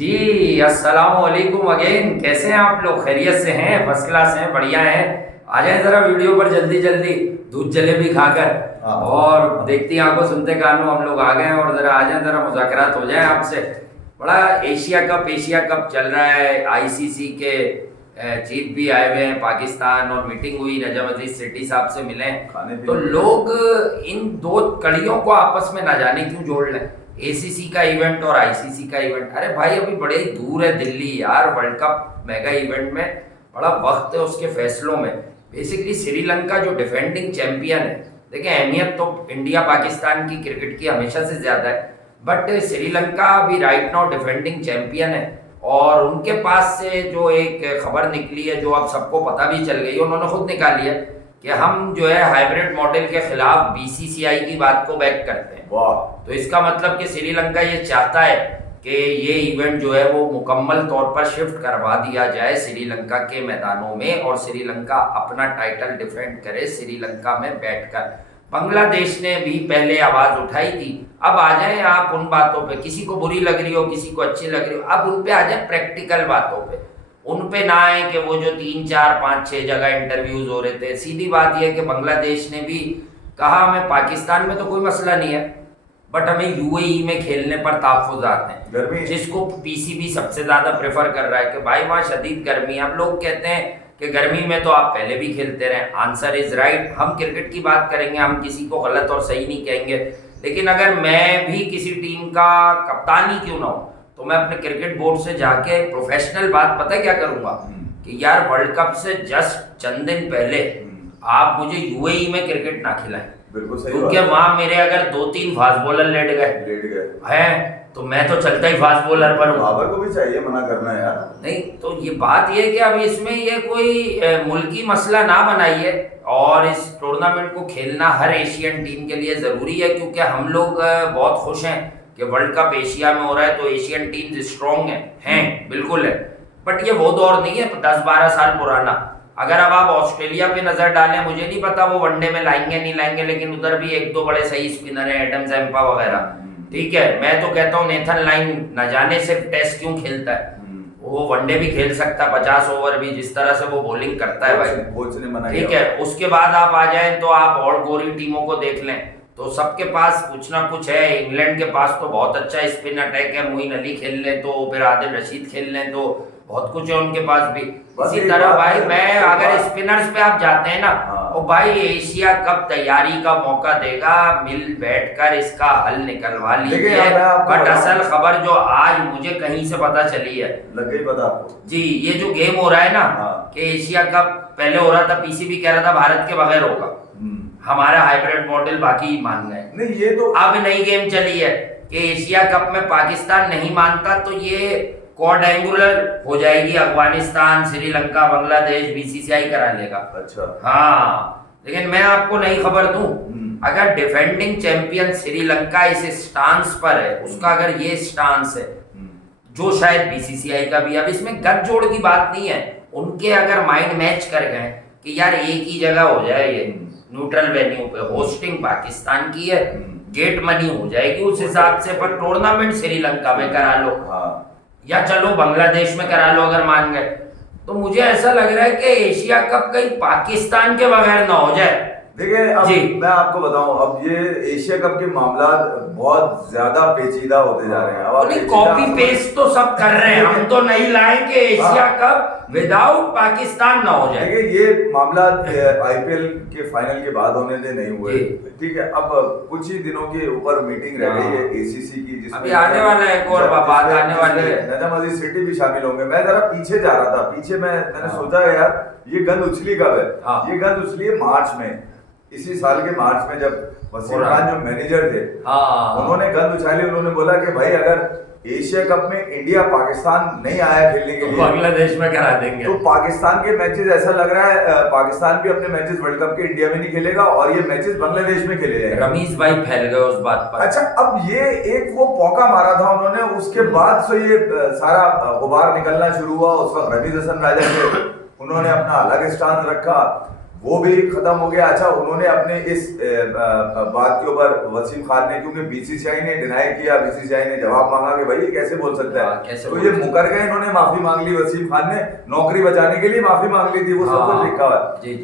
जी अस्सलाम वालेकुम अगेन। कैसे हैं आप लोग? खैरियत से हैं? फर्स्ट क्लास हैं? बढ़िया हैं? आ जाए जरा वीडियो पर जल्दी जल्दी, दूध जलेबी खाकर। और देखती आंखों सुनते कानों हम लोग आ गए हैं और जरा आ जाए, जरा मुज़ाकरात हो जाए आपसे। बड़ा एशिया कप चल रहा है। आईसीसी के चीफ भी आए हुए हैं पाकिस्तान, और मीटिंग हुई, नजम अजीज सेठी साहब से मिले। तो लोग इन दो कड़ियों को आपस में ना जाने क्यों जोड़ लें, एसीसी का इवेंट और आईसीसी का इवेंट। अरे भाई अभी बड़े ही दूर है दिल्ली यार, वर्ल्ड कप मेगा इवेंट में बड़ा वक्त है उसके फैसलों में। बेसिकली श्रीलंका जो डिफेंडिंग चैंपियन है, देखिए अहमियत तो इंडिया पाकिस्तान की क्रिकेट की हमेशा से ज़्यादा है, बट श्रीलंका अभी राइट नाउ डिफेंडिंग चैंपियन है। और उनके पास से जो एक खबर निकली है, जो अब सबको पता भी चल गई, उन्होंने खुद निकाली है कि हम जो है हाइब्रिड मॉडल के खिलाफ बीसीसीआई की बात को बैक करते हैं। तो इसका मतलब कि श्रीलंका ये चाहता है कि ये इवेंट जो है वो मुकम्मल तौर पर शिफ्ट करवा दिया जाए श्रीलंका के मैदानों में, और श्रीलंका अपना टाइटल डिफेंड करे श्रीलंका में बैठकर। बांग्लादेश ने भी पहले आवाज उठाई थी। अब आ जाए आप उन बातों पे, किसी को बुरी लग रही हो, किसी को अच्छी लग रही हो, अब उन पे आ जाए प्रैक्टिकल बातों पे। उन पे ना आए कि वो जो 3 4 5 6 जगह इंटरव्यूज हो रहे थे। सीधी बात यह है कि बांग्लादेश ने भी कहा हमें पाकिस्तान में तो कोई मसला नहीं है, बट हमें यूएई में खेलने पर तहफ़्फ़ुज़ात हैं, जिसको पीसीबी सबसे ज़्यादा प्रेफर कर रहा है कि भाई वहाँ शदीद गर्मी है। अब लोग कहते हैं कि गर्मी में तो आप पहले भी खेलते रहे। Answer is right. हम क्रिकेट की बात करेंगे, हम किसी को गलत और सही नहीं कहेंगे, लेकिन अगर मैं भी किसी टीम का कप्तान ही क्यों ना हो, तो मैं अपने क्रिकेट बोर्ड से जाके प्रोफेशनल बात पता है क्या करूँगा कि यार वर्ल्ड कप से जस्ट चंद दिन पहले आप मुझे यूएई में क्रिकेट ना खिलाएं, क्योंकि वहां मेरे अगर 2-3 फास्ट बॉलर लेट गए हैं तो मैं तो चलता ही फास्ट बॉलर पर हूँ। बाबर को भी चाहिए मना करना यार। नहीं तो ये बात ये है कि अब इसमें ये कोई मुल्की मसला ना बनाइए, और इस टूर्नामेंट को खेलना हर एशियन टीम के लिए ज़रूरी है, क्योंकि हम लोग बहुत खुश हैं कि वर्ल्ड कप एशिया में हो रहा है, तो एशियन टीम्स स्ट्रॉन्ग हैं बिल्कुल है। बट ये वो दौर नहीं है 10-12 साल पुराना। अगर अब आप ऑस्ट्रेलिया पे नजर डालें, मुझे नहीं पता वो वनडे में लाएंगे नहीं लाएंगे, लेकिन उधर भी 1-2 बड़े सही स्पिनर हैं, एडम जैम्पा वगैरह। ठीक है, मैं तो कहता हूँ नेथन लाइन न जाने सिर्फ टेस्ट क्यों खेलता है, वो वनडे भी खेल सकता है, 50 ओवर भी, जिस तरह से वो बॉलिंग करता है भाई। ठीक है, उसके बाद आप आ जाए तो आप और गोरी टीमों को देख लें तो सबके पास कुछ ना कुछ है। इंग्लैंड के पास तो बहुत अच्छा स्पिन अटैक है, मोइन अली खेल लें तो, फिर आदिल रशीद खेल लें तो, बहुत कुछ है उनके पास भी। इसी तरह भाई मैं अगर स्पिनर्स पे आप जाते हैं ना, तो भाई एशिया कप तैयारी का मौका देगा, मिल बैठकर इसका हल निकलवा लीजिए। बट असल खबर जो आज मुझे कहीं से पता चली है, लग गई पता आपको जी, ये जो गेम हो रहा है ना कि एशिया कप पहले हो रहा था, पीसीबी कह रहा था भारत के बगैर होगा, हमारा हाइब्रिड मॉडल, बाकी मान गए। नहीं ये तो अब नई गेम चली है कि एशिया कप में पाकिस्तान नहीं मानता तो ये क्वाड्रेंगुलर हो जाएगी, अफगानिस्तान, श्रीलंका, बांग्लादेश, बीसीसीआई करा लेगा। अच्छा हाँ, लेकिन मैं आपको नई खबर दूं, अगर डिफेंडिंग चैंपियन श्रीलंका इस स्टांस पर है, उसका अगर ये स्टांस है जो शायद बीसीसीआई का भी, अब इसमें गठजोड़ की बात नहीं है, उनके अगर माइंड मैच कर गए कि यार एक ही जगह हो जाए, ये न्यूट्रल वेन्यू पे, होस्टिंग पाकिस्तान की है, गेट मनी हो जाएगी उस हिसाब से, पर टूर्नामेंट श्रीलंका में करा लो या चलो बांग्लादेश में करा लो अगर मान गए, तो मुझे ऐसा लग रहा है कि एशिया कप कहीं पाकिस्तान के बगैर ना हो जाए। देखिए अब मैं आपको बताऊं, अब ये एशिया कप के मामला बहुत ज्यादा पेचीदा होते जा रहे हैं। अब कॉपी पेस्ट तो सब कर रहे हैं, हम तो नहीं लाए कि एशिया कप विदाउट पाकिस्तान ना हो जाए। देखिए ये मामला आईपीएल के फाइनल के बाद होने से नहीं हुए, ठीक है। अब कुछ ही दिनों के ऊपर मीटिंग रह गई है एसीसी की, जिसमें अभी आने वाला है एक और बात आने वाली है, नजम अजीज सेठी भी शामिल होंगे। मैं जरा पीछे जा रहा था, पीछे मैंने सोचा यार ये गंद उछली कब है। ये गंद उछली है मार्च में, इसी साल के मार्च में, जब वसीम खान जो मैनेजर थे उन्होंने गंद उछाली। उन्होंने बोला कि भाई अगर एशिया कप में इंडिया पाकिस्तान नहीं आया खेलने के लिए, बांग्लादेश में करा देंगे, तो पाकिस्तान के मैचेस, ऐसा लग रहा है पाकिस्तान भी अपने मैचेस वर्ल्ड कप के इंडिया में नहीं खेलेगा और ये मैचेस बांग्लादेश में खेले जाएंगे। रमीज भाई फैल गए उस बात पर। अच्छा, अब ये एक वो मौका मारा था उन्होंने, उसके बाद से ये सारा गुबार निकलना शुरू हुआ। उस वक्त रमीज हसन राजा थे, उन्होंने अपना अलग स्टांस रखा। वो भी खत्म हो गया। अच्छा, उन्होंने अपने इस बात के ऊपर वसीम खान ने, क्योंकि बीसीसीआई ने डिनाई किया, बीसीसीआई ने जवाब मांगा कि भाई ये कैसे बोल सकता है, तो ये मुकर गए, इन्होंने माफी मांग ली। वसीम खान ने नौकरी बचाने के लिए माफी मांग ली थी, वो सब कुछ लिखा हुआ है।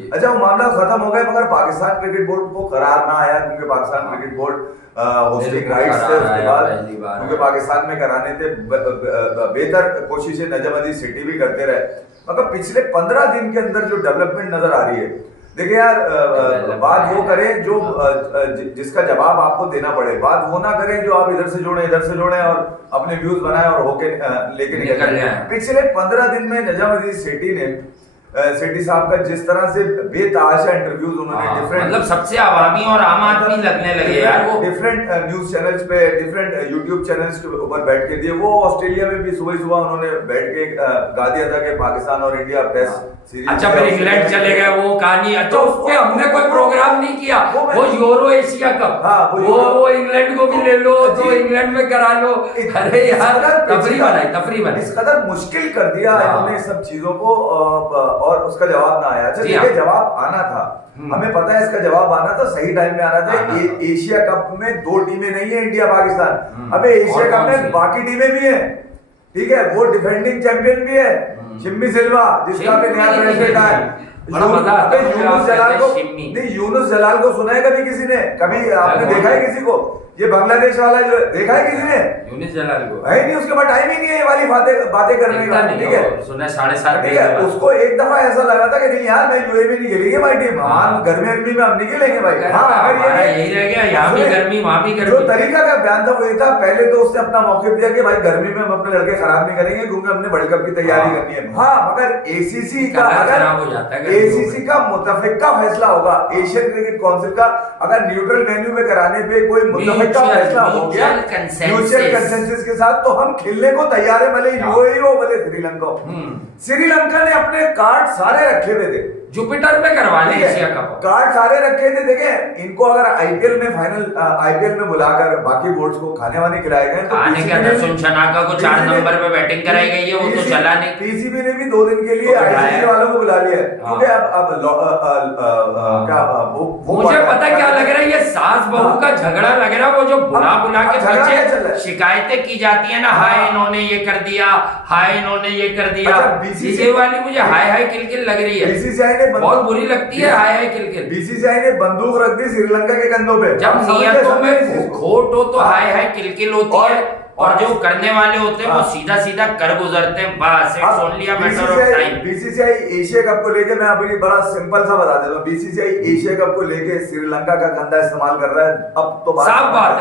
अच्छा, वो मामला खत्म हो गया, मगर पाकिस्तान क्रिकेट बोर्ड को करार ना आया, क्योंकि Pakistan cricket board hosting rights थे उसके बाद, क्योंकि पाकिस्तान में कराने थे, बेहतर कोशिशें नजम अजीज सिटी भी करते रहे, मगर पिछले 15 दिन के अंदर जो डेवलपमेंट नजर आ रही है, देखिए यार, बात वो करें जो जिसका जवाब आपको देना पड़े, बात वो ना करें जो आप इधर से जोड़े और अपने व्यूज बनाए और होके लेके निकल जाए। पिछले 15 दिन में नजम अजीज सेठी साहब का जिस तरह से बेतहाशा इंटरव्यूज उन्होंने डिफरेंट, मतलब सबसे आवामी और आम आदमी लगने लगे यार, वो डिफरेंट न्यूज चैनल्स पे, डिफरेंट यूट्यूब चैनल्स के ऊपर बैठ के दिए। वो ऑस्ट्रेलिया में भी सुबह उन्होंने बैठ के गा दिया था कि पाकिस्तान और इंडिया टेस्ट सीरीज। अच्छा, फिर इंग्लैंड चले गए, वो कहानी। अच्छा, उस पे हमने कोई प्रोग्राम नहीं किया, वो यूरो एशिया कप, वो इंग्लैंड को भी ले लो तो इंग्लैंड में करा लो। अरे यार, तफरी बनाई इस कदर मुश्किल कर दिया इन्होंने सब चीजों को, और उसका जवाब ना आया। अच्छा, देखिए, जवाब आना था, हमें पता है इसका जवाब आना था, सही टाइम में आना था। एशिया कप में 2 टीमें नहीं है, इंडिया पाकिस्तान, अबे एशिया कप में बाकी टीमें भी हैं, ठीक है, वो डिफेंडिंग चैंपियन भी है, शिम्मी सिल्वा, जिसका भी नया प्रेसिडेंट है। यूनुस जलाल को सुना है कभी किसी ने? कभी आपने देखा है किसी को? ये बांग्लादेश वाला जो देखा है किसी ने? यूनुस जलाल को है नहीं, उसके पास टाइम ही नहीं है ये वाली बातें करने का, ठीक है। सुना 7.5 ठीक है, उसको एक दफा ऐसा लगा था कि नहीं यार, मैं यूएई में नहीं खेलेंगे भाई टीम, गर्मी में हम नहीं खेलेंगे भाई। अगर यही रह गया, यहाँ भी गर्मी वहाँ भी गर्मी। जो तरीका का बयान था वो ये था, पहले तो उसने अपना मौके दिया कि भाई गर्मी में हम अपने लड़के खराब नहीं करेंगे, क्योंकि हमने वर्ल्ड कप की तैयारी करनी है। मगर एसीसी का मुतफिका फैसला होगा, एशियन क्रिकेट काउंसिल का, अगर न्यूट्रल वेन्यू में कराने पे कोई मुतफिका फैसला हो गया म्यूचुअल कंसेंसस के साथ, तो हम खेलने को तैयार है, भले यूएई हो भले श्रीलंका हो। श्रीलंका ने अपने कार्ड सारे रखे हुए थे, जुपिटर पे करवा ले एशिया कप, कार्ड सारे रखे थे। देखे, इनको अगर आईपीएल में आईपीएल में बुलाकर बाकी बोर्ड्स को खाने वाने खिलाए गए, तो दर्शन शनाका को 4 नंबर पे बैटिंग कराई गई है, वो तो चला नहीं। पीसीबी ने भी 2 दिन के लिए आईसीसी वालों को बुला लिया, क्योंकि अब क्या मुझे पता क्या लग रहा है, ये सास बहू का झगड़ा लग रहा है, वो जो बुला के पीछे शिकायतें की जाती है ना, हाय इन्होंने ये कर दिया, हाय इन्होंने ये कर दिया, ये वाली मुझे हाय किलकिल लग रही है। बीसीसीआई ने बहुत बुरी लगती है हाय किलकिल। बीसीसीआई ने बंदूक रख दी श्रीलंका के कंधों पे। जब नियतों में खोट हो तो हाय किलकिल होती है, और जो करने वाले होते हैं वो सीधा कर गुजरते हैं, बस it's only a matter of time. BCCI Asia cup को लेके, मैं अभी बड़ा सिंपल सा बता देता हूं, बीसीसीआई एशिया कप को लेके श्रीलंका का कंधा इस्तेमाल कर रहा है। अब तो साफ बात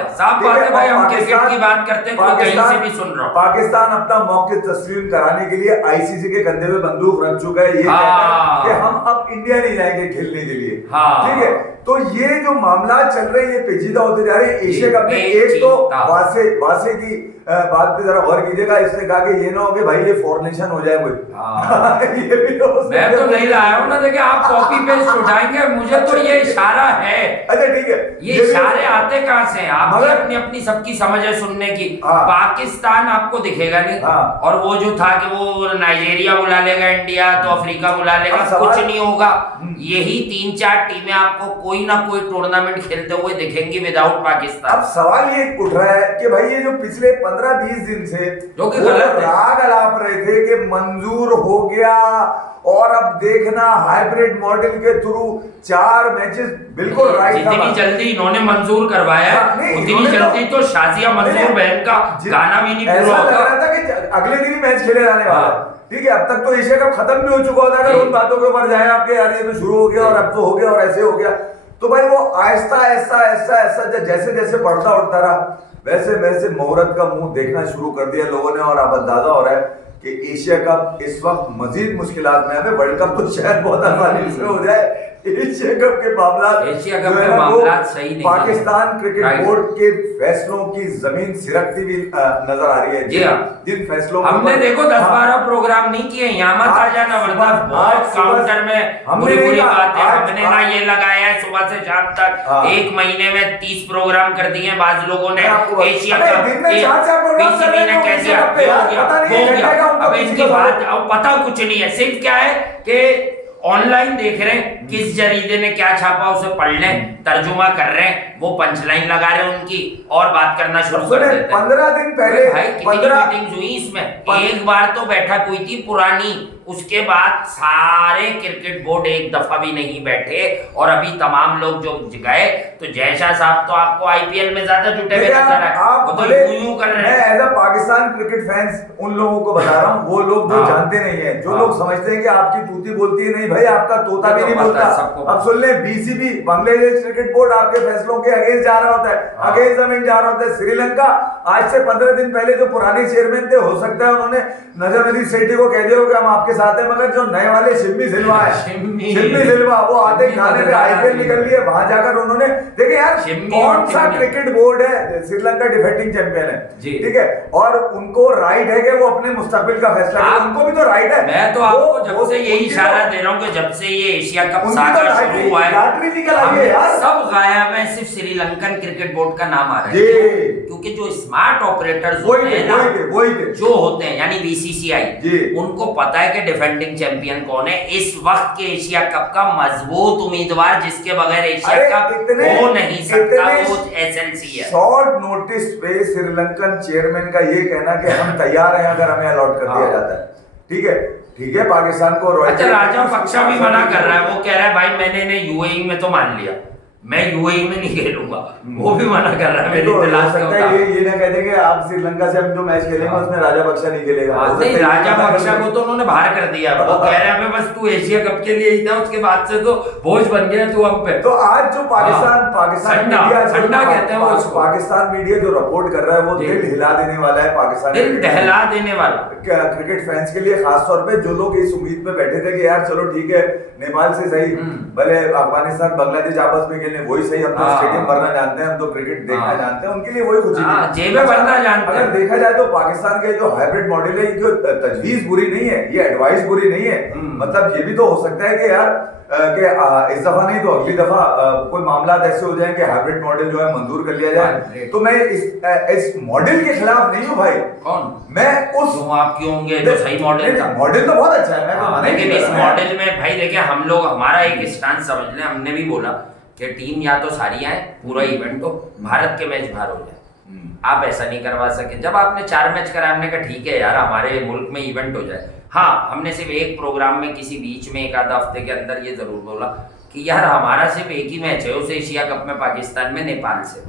है भाई, हम क्रिकेट की बात करते हैं, कोई कहीं से भी सुन रहा हो। पाकिस्तान अपना मौके तस्लीम कराने के लिए आईसीसी के कंधे पे बंदूक रख चुका है, ये कहता है कि हम अब इंडिया नहीं जाएंगे खेलने के लिए, ठीक है। तो ये जो मामला चल रहे हैं, ये पेचीदा होते जा रहे हैं। एशिया कप में एक तो वासे की बात पे जरा गौर कीजिएगा, इसने कहा कि ये ना हो कि भाई ये फॉर्नेशन हो जाए कोई। ये भी तो मैं तो नहीं लाया हूं ना, देखिए आप कॉपी पेस्ट उठाएंगे, मुझे तो ये इशारा है। अच्छा ठीक है, ये इशारे आते कहां से हैं? आपकी अपनी सबकी समझ है सुनने की। पाकिस्तान आपको दिखेगा नहीं, और वो जो था कि वो नाइजीरिया बुला लेगा इंडिया, तो अफ्रीका बुला लेगा, कुछ नहीं होगा। यही 3-4 टीमें आपको कोई ना कोई टूर्नामेंट खेलते हुए दिखेंगी विदाउट पाकिस्तान। अब सवाल ये उठ रहा है कि भाई ये जो पिछले 15-20 दिन से जो कि गलत राग अलाप रहे थे कि मंजूर हो गया, और अब देखना हाइब्रिड मॉडल के थ्रू 4 मैचेस, बिल्कुल राइट। जितनी जल्दी इन्होंने मंजूर करवाया उतनी जल्दी तो शाजिया मंजूर बहन का गाना भी नहीं पूरा होगा। ऐसा लग रहा था कि अगले दिन ही मैच खेले जाने वाला है, ठीक है। अब तक तो एशिया कप खत्म भी हो चुका होता है, अगर उन बातों के ऊपर जाए आपके, यार ये तो शुरू हो गया और अब तो हो गया और ऐसे हो गया, तो भाई वो आहिस्ता जैसे जैसे बढ़ता उठता रहा, वैसे वैसे मुहूर्त का मुंह देखना शुरू कर दिया लोगों ने। और अब अंदाजा हो रहा है कि एशिया कप इस वक्त मजीद मुश्किलात में है। वर्ल्ड कप तो शायद बहुत आसानी से हो जाए, एशिया कप के मामला सही नहीं, पाकिस्तान क्रिकेट बोर्ड के फैसलों की जमीन सिरकती भी नजर आ रही है। जी हाँ, जिन फैसलों हमने देखो 10-12 प्रोग्राम नहीं किए, यहाँ मत आ जाना, वरना बहुत काउंटर में बुरी बात है। हमने ना ये लगाया है सुबह से शाम तक, 1 महीने में 30 प्रोग्राम कर दिए बाज लोगों ने। एशिया कप पीसीबी ने कह दिया हो गया। अब इनकी बात अब पता कुछ नहीं है, सिर्फ क्या है कि ऑनलाइन देख रहे हैं किस जरीदे ने क्या छापा उसे पढ़ लें, तर्जुमा कर रहे हैं, वो पंचलाइन लगा रहे हैं उनकी और बात करना शुरू कर देते हैं। 15 दिन पहले भाई कितनी मीटिंग्स हुई इसमें, एक बार तो बैठक हुई थी पुरानी, उसके बाद सारे क्रिकेट बोर्ड एक दफा भी नहीं बैठे, और अभी तमाम लोग जो गए तो जयशाह साहब तो आपको आईपीएल में ज्यादा जुटे हुए नजर आए, वो तो यूं कर रहे हैं। मैं as a Pakistan cricket fans उन लोगों को बता रहा हूँ, वो लोग जो जानते नहीं है, जो लोग समझते हैं कि आपकी तूती बोलती है, नहीं भाई आपका तोता भी नहीं बोलता। अब सुन ले, बीसीबी बांग्लादेश क्रिकेट बोर्ड आपके फैसलों के अगेंस्ट जा रहा होता है, अगेंस्ट जमीन जा रहा होता है। श्रीलंका आज से 15 दिन पहले जो पुराने चेयरमैन थे, हो सकता है उन्होंने नजर अली सेठी को कह दिया कि हम आपके साथ हैं, मगर जो नए वाले शिम्मी सिल्वा है, शिम्मी सिल्वा, वो आते खाने पे आईपीएल निकल लिए, वहां जाकर उन्होंने देखे यार कौन सा क्रिकेट बोर्ड है, श्रीलंका डिफेंडिंग चैंपियन है, ठीक है, और उनको राइट है कि वो अपने मुस्तकबिल का फैसला करें, उनको भी तो राइट है। मैं तो आपको जब से यही इशारा दे रहा हूँ कि जब से ये एशिया कप सागा शुरू हुआ है, सब गायब है, सिर्फ श्रीलंकन क्रिकेट बोर्ड का नाम आ रहा है, क्योंकि जो स्मार्ट ऑपरेटर्स होते हैं ना, जो होते हैं यानी बीसीसीआई, उनको पता है कि डिफेंडिंग चैंपियन कौन है, इस वक्त के एशिया कप का मजबूत उम्मीदवार जिसके बगैर एशिया कप हो नहीं सकता, वो एसएलसी है। शॉर्ट नोटिस पे श्रीलंकन चेयरमैन का ये कहना कि हम तैयार हैं अगर हमें अलॉट कर दिया जाता है, ठीक है, पाकिस्तान को। अच्छा, राजपक्षा भी मना कर रहा है, वो कह रहा है भाई मैंने यूएई में तो मान लिया, मैं यूएई में नहीं खेलूंगा, वो भी मना कर रहा है। मेरी तलाश सकता है ये ना कह देंगे आप श्रीलंका से हम जो मैच खेलेंगे उसमें राजपक्षा नहीं खेलेगा, नहीं राजपक्षा को तो उन्होंने बाहर कर दिया, वो कह रहे हैं बस तू एशिया कप के लिए ही था, उसके बाद से तो बोझ बन गया तू हम पे। तो आज जो पाकिस्तान मीडिया कहते हैं वो, पाकिस्तान मीडिया जो रिपोर्ट कर रहा है वो दिल हिला देने वाला है, पाकिस्तान दिल दहला देने वाला क्रिकेट फैंस के लिए, खासतौर पे जो लोग इस उम्मीद में बैठे थे कि यार चलो ठीक है नेपाल से सही, भले अफगानिस्तान बांग्लादेश आपस में खेलने वही सही, हम तो स्टेडियम भरना जानते हैं, हम तो क्रिकेट देखना जानते हैं, उनके लिए वही खुशी है, जेबें भरना जानते हैं। अगर देखा जाए तो पाकिस्तान के जो हाइब्रिड मॉडल है, ये तजवीज बुरी नहीं है, ये एडवाइस बुरी नहीं है, मतलब ये भी तो हो सकता है कि यार इस दफा नहीं तो अगली दफा कोई मामला ऐसे हो जाए कि हाइब्रिड मॉडल जो है मंजूर कर लिया जाए। तो मैं इस मॉडल के खिलाफ नहीं हूँ भाई, कौन मैं उस आप क्यों होंगे, जो सही मॉडल था, मॉडल तो बहुत अच्छा है, लेकिन इस मॉडल में भाई देखिए हम लोग, हमारा एक स्टांस समझ लें, हमने भी बोला कि टीम या तो सारी आए, पूरा इवेंट हो, भारत के मैच बाहर हो जाए, आप ऐसा नहीं करवा सके। जब आपने 4 मैच कराया, हमने कहा ठीक है यार हमारे मुल्क में इवेंट हो जाए। हाँ, हमने सिर्फ एक प्रोग्राम में किसी बीच में एक आधा हफ्ते के अंदर ये जरूर बोला कि यार हमारा सिर्फ एक ही मैच है उस एशिया कप में पाकिस्तान में, नेपाल से।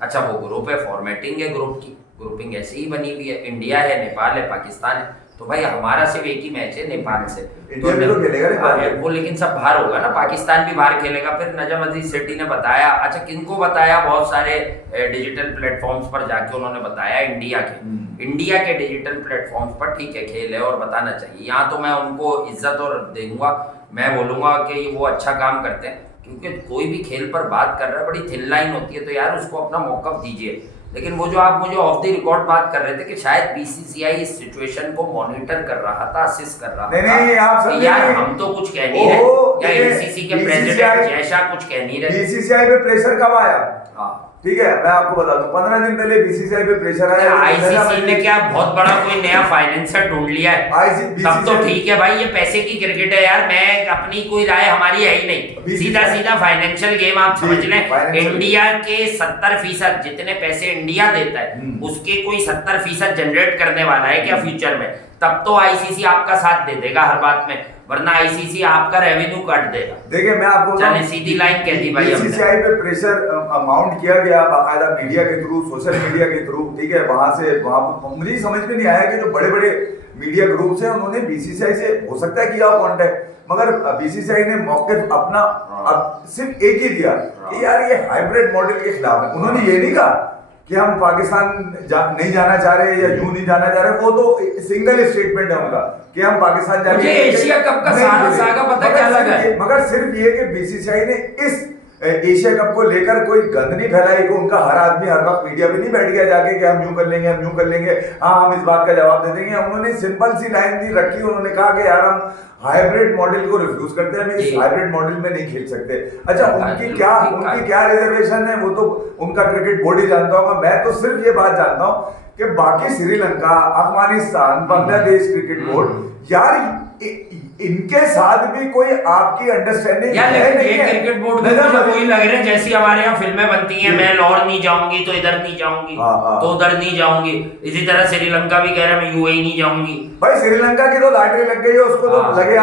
अच्छा, वो ग्रुप है, फॉर्मेटिंग है ग्रुप की, ग्रुपिंग ऐसे ही बनी हुई है, इंडिया है, नेपाल है, पाकिस्तान है, तो भाई हमारा सिर्फ एक ही मैच है नेपाल से, इंडिया भी तो खेलेगा वो, लेकिन सब बाहर होगा ना, पाकिस्तान भी बाहर खेलेगा। फिर नजम अजीज सेठी ने बताया, अच्छा किनको बताया, बहुत सारे डिजिटल प्लेटफॉर्म्स पर जाके उन्होंने बताया, इंडिया के डिजिटल प्लेटफॉर्म्स पर, ठीक है खेल है और बताना चाहिए, यहाँ तो मैं उनको इज्जत और दूंगा, मैं बोलूंगा कि वो अच्छा काम करते हैं, क्योंकि कोई भी खेल पर बात कर रहा है, बड़ी थिन लाइन होती है, तो यार उसको अपना मौका दीजिए। लेकिन वो जो आप मुझे ऑफ द रिकॉर्ड बात कर रहे थे कि शायद बीसीसीआई इस सिचुएशन को मॉनिटर कर रहा था, असिस्ट कर रहा था, नहीं आप समझे, यार हम तो कुछ कह नहीं रहे, या एसीसी के प्रेसिडेंट जैसा कुछ कह नहीं रहे। बीसीसीआई पे प्रेशर कब आया? ठीक है, मैं आपको बता दूं, 15 दिन पहले बीसीसीआई पे प्रेशर आया, आईसीसी ने क्या बहुत बड़ा कोई नया फाइनेंसर ढूंढ लिया है, तब तो ठीक है भाई, ये पैसे की क्रिकेट है यार, मैं अपनी कोई राय हमारी है ही नहीं, सीधा फाइनेंशियल गेम आप समझ लें। इंडिया के 70% जितने पैसे इंडिया देता है उसके कोई 70% जनरेट करने वाला है क्या फ्यूचर में, तब तो आईसीसी आपका साथ दे देगा हर बात में, वरना आईसीसी आपका रेवेन्यू काट देगा। देखिए मैं आपको चलिए सीधी लाइन कह दी भाई, बीसीसीआई पे प्रेशर माउंट किया गया बाकायदा मीडिया के थ्रू, सोशल मीडिया के थ्रू, ठीक है, वहां से वहां मुझे समझ में नहीं आया कि जो बड़े बड़े मीडिया ग्रुप्स हैं उन्होंने बीसीसीआई से हो सकता है किया कॉन्टेक्ट, मगर बीसीसीआई ने मौके अपना अब सिर्फ एक ही दिया कि यार ये हाइब्रिड मॉडल के खिलाफ है। उन्होंने ये नहीं कहा कि हम पाकिस्तान नहीं जाना चाह रहे या यूं नहीं जाना चाह रहे, वो तो सिंगल स्टेटमेंट है उनका कि हम पाकिस्तान जाने, मुझे एशिया कप का सागा पता क्या लगा है, मगर सिर्फ ये कि बीसीसीआई ने इस एशिया कप को लेकर कोई गंद नहीं फैलाई कि उनका हर आदमी हर वक्त मीडिया पे नहीं बैठ गया जाके कि हम यूं कर लेंगे, हम यूं कर लेंगे, हाँ हम इस बात का जवाब दे देंगे। उन्होंने सिंपल सी लाइन दी रखी, उन्होंने कहा कि यार हम हाइब्रिड मॉडल को रिफ्यूज करते हैं, हम इस हाइब्रिड मॉडल में नहीं खेल सकते। अच्छा, उनकी क्या रिजर्वेशन है वो तो उनका क्रिकेट बोर्ड ही जानता होगा, मैं तो सिर्फ ये बात जानता हूँ कि बाकी श्रीलंका, अफगानिस्तान, बांग्लादेश क्रिकेट बोर्ड यार इनके साथ भी कोई आपकी अंडरस्टैंडिंग है नहीं है। क्रिकेट बोर्ड में मुझे वही लग रहे हैं जैसी हमारे यहाँ फिल्में बनती हैं, मैं लाहौर नहीं जाऊंगी तो इधर नहीं जाऊंगी, तो उधर नहीं जाऊंगी। इसी तरह श्रीलंका भी कह रहा है मैं यूएई नहीं जाऊंगी। भाई श्रीलंका की तो लॉटरी लग गई है, उसको तो लगे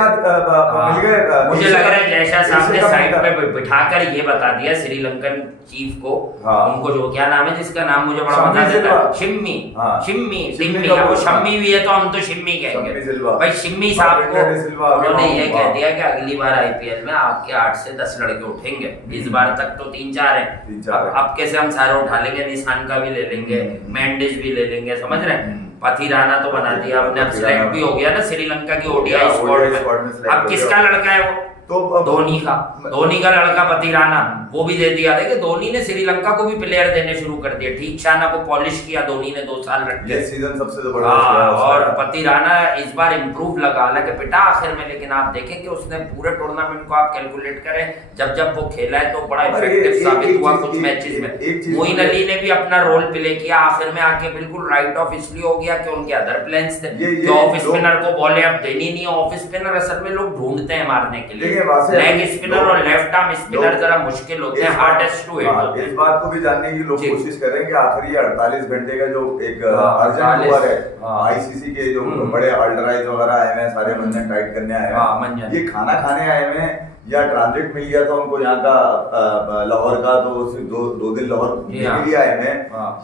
मिल गए। मुझे लग रहा है जयशा साहब ने साइड पे बिठाकर ये बता दिया श्रीलंकन चीफ को, उनको जो क्या नाम है जिसका नाम मुझे बड़ा मजा देता है, शिम्मी वो शम्मी भी है तो हम तो शिम्मी कहेंगे भाई। शिम्मी साहब को उन्होंने ये कह दिया कि अगली बार आईपीएल में आपके 8 से 10 लड़के उठेंगे। इस बार तक तो 3-4 हैं, अब कैसे हम सारे उठा लेंगे, निशान का भी ले लेंगे, मेंडिस भी ले लेंगे, समझ रहे हैं। पथिराना तो बना दिया आपने, अब सिलेक्ट भी हो गया ना श्रीलंका की ओडीआई स्क्वाड में। अब किसका लड़का है वो? तो धोनी का लड़का पथिराना, वो भी दे दिया। देखिए धोनी ने श्रीलंका को भी प्लेयर देने शुरू कर दिए। ठीक शाना को पॉलिश किया धोनी ने 2 साल रख ये सीजन सबसे जबरदस्त। और पथिराना इस बार इंप्रूव लगा, हालांकि पिटा आखिर में, लेकिन आप देखें कि उसने पूरे टूर्नामेंट को आप कैलकुलेट करें, जब वो खेला है तो बड़ा इफेक्टिव साबित हुआ कुछ मैचेस में। मोइन अली ने भी अपना रोल प्ले किया, आखिर में आके बिल्कुल राइट ऑफ इसलिए हो गया कि उनके अदर प्लान्स थे कि ऑफ स्पिनर को बॉलें अब देनी नहीं है। ऑफ स्पिनर असल में लोग ढूंढते हैं मारने के लिए, लेग स्पिनर और लेफ्ट आर्म स्पिनर जरा मुश्किल होते हैं, हार्डेस्ट टू हिट। इस बात को भी जानने की लोग कोशिश करेंगे आखिरी 48 घंटे का जो एक अर्जेंट ओवर है, आईसीसी के जो बड़े अल्ट्राइज वगैरह आए हैं, सारे मंजन टाइट करने आए हैं, ये खाना खाने आए हैं या ट्रांजिट मिल गया था उनको यहाँ का लाहौर का, तो सिर्फ दो दिन लाहौर के लिए आए हैं,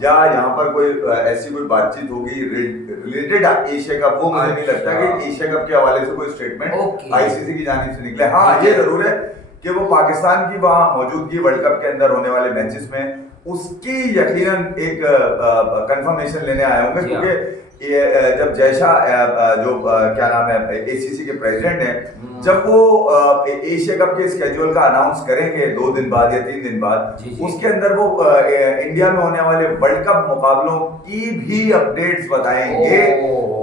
या यहाँ पर कोई ऐसी कोई बातचीत होगी रिलेटेड एशिया कप, वो मुझे नहीं लगता कि एशिया कप के हवाले से कोई स्टेटमेंट आईसीसी की जानिब से निकले। हाँ ये जरूर है कि वो पाकिस्तान की वहाँ मौजूदगी वर्ल्ड कप के अंदर होने वाले मैचेस में उसकी यकीनन एक कंफर्मेशन लेने आए होंगे, क्योंकि जब जयशा जो क्या नाम है एसीसी के प्रेसिडेंट हैं, जब वो एशिया कप के स्केड्यूल का अनाउंस करेंगे 2 दिन बाद या 3 दिन बाद, उसके अंदर वो इंडिया में होने वाले वर्ल्ड कप मुकाबलों की भी अपडेट्स बताएंगे।